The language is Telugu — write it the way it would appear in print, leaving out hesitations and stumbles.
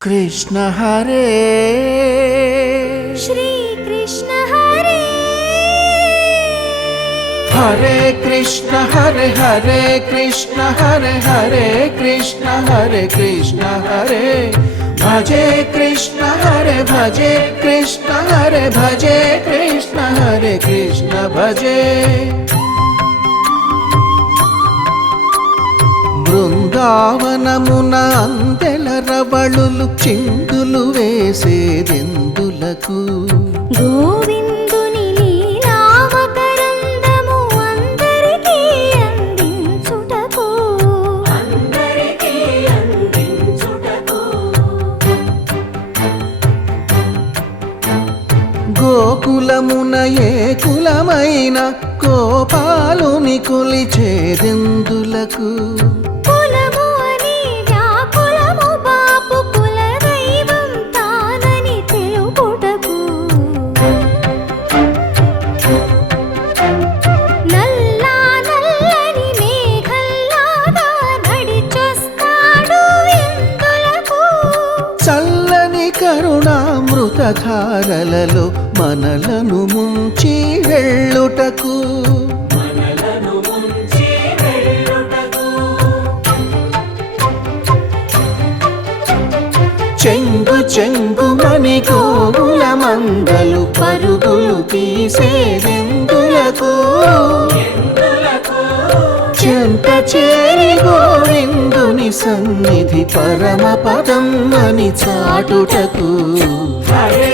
कृष्ण हरे श्री कृष्ण हरे हरे कृष्ण हरे हरे कृष्ण हरे हरे कृष्ण हरे कृष्ण हरे भजे कृष्ण हरे भजे कृष्ण हरे भजे कृष्ण हरे कृष्ण भजे బృందావనమున అందెల రవళులు చిందులు వేసేదెందులకు గోవిందుని లీలావతరందము అందరికీ అందించుటకు గోకులమున ఏ కులమైన గోపాలుని కొలిచేదెందులకు కులము అని వ్యాకులము బాపు కుల దైవం తానని తెలుపుటకు నల్లా నల్లని మేఘల్లాగా నడిచొస్తాడు ఇందులకు చల్లని కరుణామృతధారలలో మనలను ముంచి వెళ్ళుటకు చెంగు చెంగుమని గోవుల మందలు పరుగులు తీసేదెందులకు చెంత చేరి గోవిందుని సన్నిధి పరమ పదం అని చాటుటకు హరే